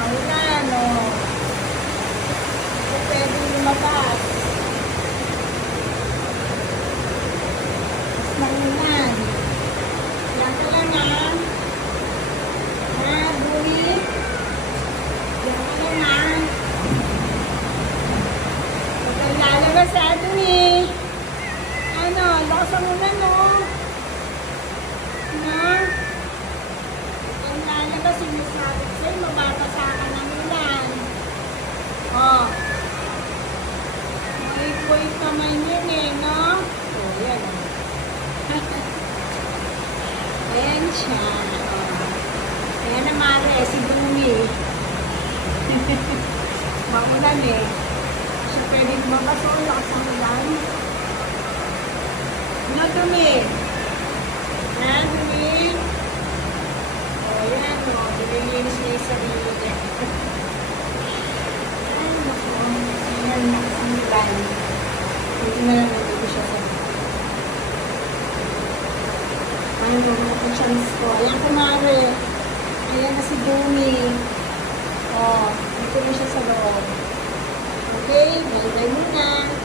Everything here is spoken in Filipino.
maulan o kung pwede lumabas. Mas maulan. Yan ka lang ha. Ha, buhi. Yan ka lang ha. Huwag kang lalabas ha, buhi. Ano, lakas ang ulan o. Na? Ang lalabas, sinasabi sa'yo, naman yun eh, no? Oh, yan. oh. Ayan siya. Oh. Ayan na mare, si Bumi. Makulan eh. Siya pwede o lakas ang ulan. Ano dumi? Ha, dumi? O, oh, yan o. Nililinis niya yung sarili niya. Ay, naku. Ayan, ang ulan. Hindi na lang nandito siya sa Ay, naku, ang chance ko. Ayan, kumare. Ayan na si Bumi. Oh, dito na siya sa loob. Okay, bye-bye muna.